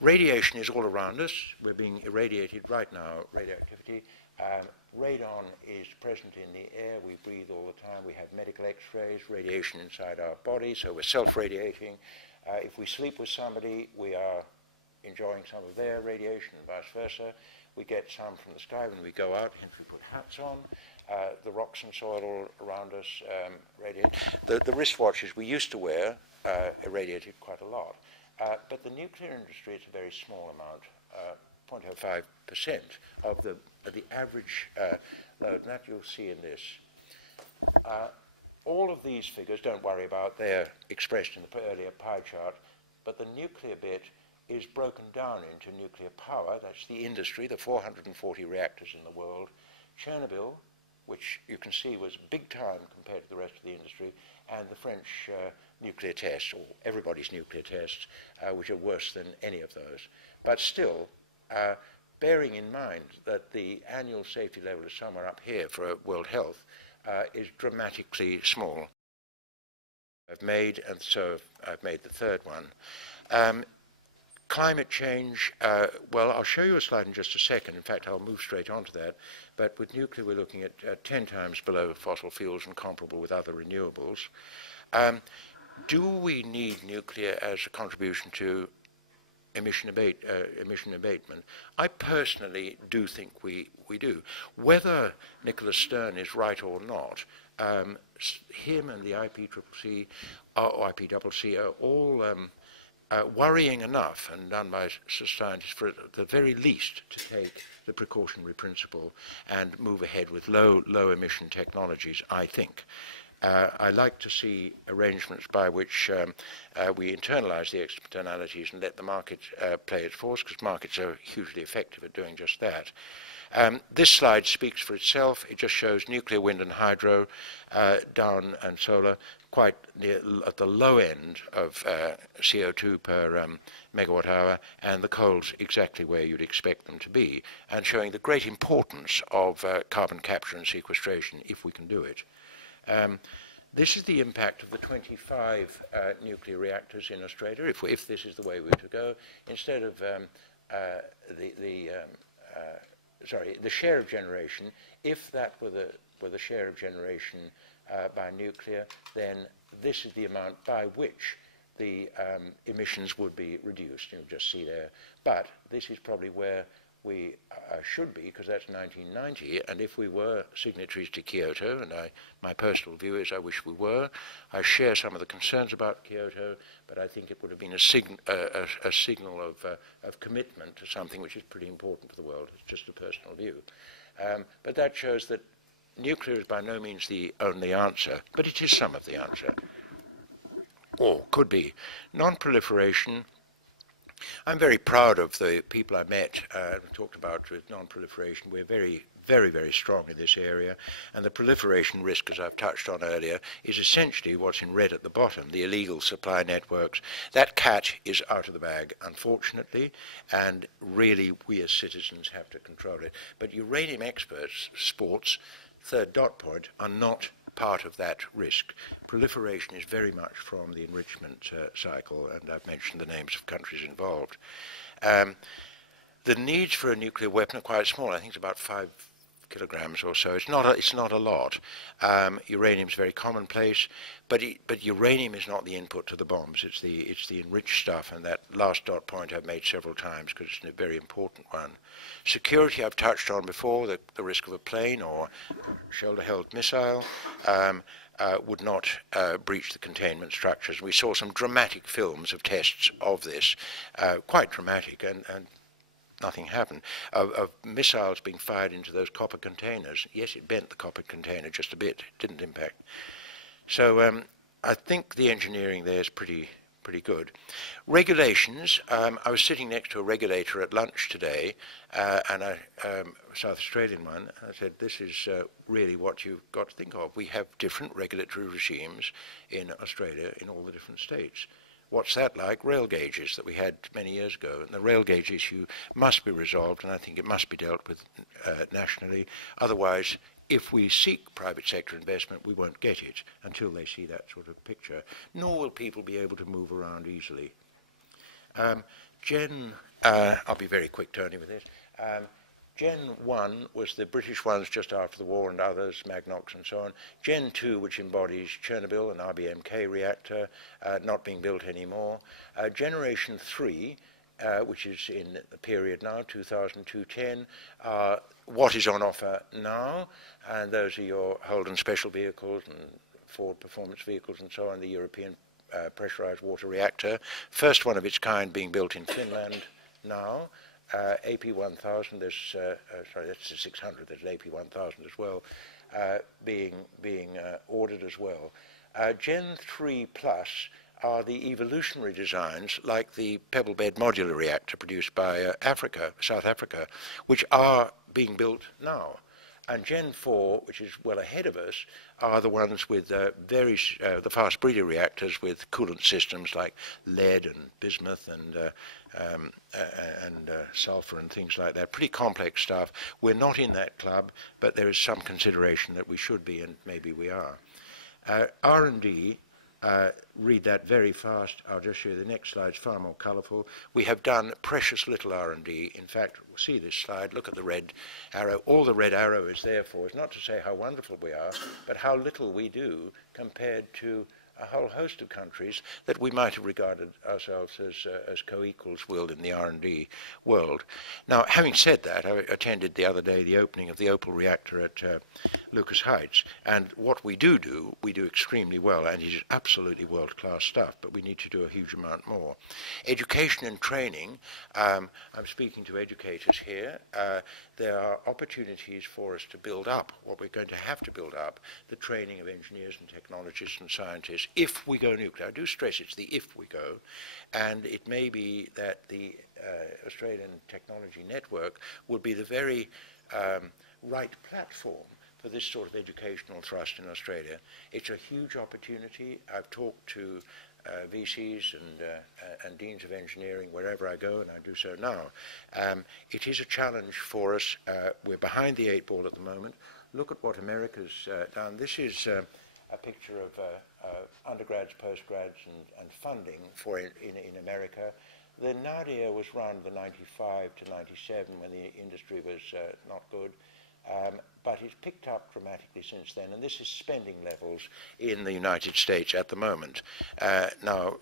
Radiation is all around us. We're being irradiated right now, radioactivity. Radon is present in the air. We breathe all the time. We have medical x-rays, radiation inside our body, so we're self-radiating. If we sleep with somebody, we are enjoying some of their radiation and vice versa. We get some from the sky when we go out, hence we put hats on. The rocks and soil all around us radiate. The wristwatches we used to wear irradiated quite a lot. But the nuclear industry is a very small amount, 0.05% of the average load, and that you'll see in this. All of these figures, don't worry about, they're expressed in the earlier pie chart, but the nuclear bit is broken down into nuclear power. That's the industry, the 440 reactors in the world. Chernobyl, which you can see was big time compared to the rest of the industry, and the French nuclear tests, or everybody's nuclear tests, which are worse than any of those. But still, bearing in mind that the annual safety level is somewhere up here for World Health, is dramatically small. I've made, and so I've made the third one. Climate change, well, I'll show you a slide in just a second. In fact, I'll move straight on to that. But with nuclear, we're looking at 10 times below fossil fuels and comparable with other renewables. Do we need nuclear as a contribution to emission abatement? I personally do think we do. Whether Nicholas Stern is right or not, him and the IPCC are all worrying enough and done by scientists for at the very least to take the precautionary principle and move ahead with low emission technologies, I think. I like to see arrangements by which we internalize the externalities and let the market play its force, because markets are hugely effective at doing just that. This slide speaks for itself. It just shows nuclear, wind and hydro down, and solar, quite near at the low end of CO2 per megawatt hour, and the coals exactly where you'd expect them to be, and showing the great importance of carbon capture and sequestration if we can do it. This is the impact of the 25 nuclear reactors in Australia, if this is the way we were to go. Instead of the share of generation, if that were the share of generation by nuclear, then this is the amount by which the emissions would be reduced. You'll just see there. But this is probably where we should be, because that's 1990, and if we were signatories to Kyoto, and my personal view is I wish we were, I share some of the concerns about Kyoto, but I think it would have been a signal of commitment to something which is pretty important for the world. It's just a personal view. But that shows that nuclear is by no means the only answer, but it is some of the answer, or could be. Non-proliferation. I'm very proud of the people I met and talked about with non-proliferation. We're very, very, very strong in this area. And the proliferation risk, as I've touched on earlier, is essentially what's in red at the bottom, the illegal supply networks. That cat is out of the bag, unfortunately, and really we as citizens have to control it. But uranium experts, sports, third dot point, are not part of that risk. Proliferation is very much from the enrichment cycle, and I've mentioned the names of countries involved. The needs for a nuclear weapon are quite small. I think it's about 5 kilograms or so. It's not a lot. Uranium is very commonplace, but uranium is not the input to the bombs. It's the enriched stuff, and that last dot point I've made several times because it's a very important one. Security I've touched on before. The risk of a plane or shoulder-held missile would not breach the containment structures. We saw some dramatic films of tests of this, quite dramatic, and nothing happened, of missiles being fired into those copper containers. Yes, it bent the copper container just a bit. It didn't impact. So I think the engineering there is pretty good. Regulations. I was sitting next to a regulator at lunch today, and a South Australian one. I said, this is really what you've got to think of. We have different regulatory regimes in Australia in all the different states. What's that like? Rail gauges that we had many years ago. And the rail gauge issue must be resolved, and I think it must be dealt with nationally. Otherwise, if we seek private sector investment, we won't get it until they see that sort of picture. Nor will people be able to move around easily. I'll be very quick, Tony, with this. Gen 1 was the British ones just after the war and others, Magnox and so on. Gen 2, which embodies Chernobyl, an IBM-K reactor, not being built anymore. Generation 3, which is in the period now, 2002-10, what is on offer now, and those are your Holden special vehicles and Ford performance vehicles and so on, the European pressurized water reactor, first one of its kind being built in Finland now. AP1000, sorry, that's the 600, there's an AP1000 as well, being ordered as well. Gen 3 Plus are the evolutionary designs like the pebble bed modular reactor produced by South Africa, which are being built now. And Gen 4, which is well ahead of us, are the ones with the fast breeder reactors with coolant systems like lead and bismuth and sulfur and things like that. Pretty complex stuff. We're not in that club, but there is some consideration that we should be, and maybe we are. R&D, read that very fast. I'll just show you the next slide. It's far more colourful. We have done precious little R&D. In fact, we'll see this slide. Look at the red arrow. All the red arrow is there for is not to say how wonderful we are, but how little we do compared to a whole host of countries that we might have regarded ourselves as co-equals will in the R&D world. Now, having said that, I attended the other day the opening of the Opal reactor at Lucas Heights, and what we do, we do extremely well, and it is absolutely world-class stuff, but we need to do a huge amount more. Education and training, I'm speaking to educators here. There are opportunities for us to build up, what we're going to have to build up, the training of engineers and technologists and scientists if we go nuclear. I do stress it's the if we go, and it may be that the Australian Technology Network would be the very right platform for this sort of educational thrust in Australia. It's a huge opportunity. I've talked to VCs and deans of engineering wherever I go, and I do so now. It is a challenge for us. We're behind the 8 ball at the moment. Look at what America's done. This is a picture of undergrads, postgrads, and funding for in America. The nadir was around the 95 to 97 when the industry was not good, but it's picked up dramatically since then, and this is spending levels in the United States at the moment. Now,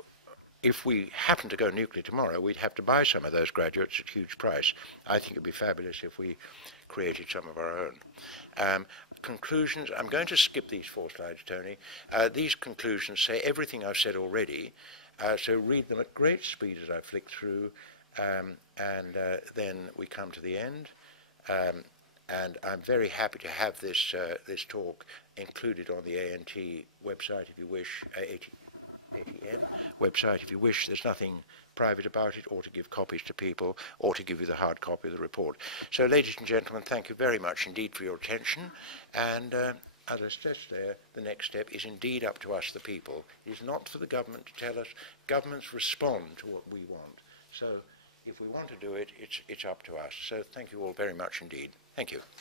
if we happen to go nuclear tomorrow, we'd have to buy some of those graduates at huge price. I think it would be fabulous if we created some of our own. Conclusions, I'm going to skip these 4 slides, Tony. These conclusions say everything I've said already, so read them at great speed as I flick through, and then we come to the end. And I'm very happy to have this talk included on the ANT website if you wish, ATN website if you wish. There's nothing private about it, or to give copies to people, or to give you the hard copy of the report. So, ladies and gentlemen, thank you very much indeed for your attention. And as I stressed there, the next step is indeed up to us, the people. It is not for the government to tell us. Governments respond to what we want. So, if we want to do it, it's up to us. So, thank you all very much indeed. Thank you.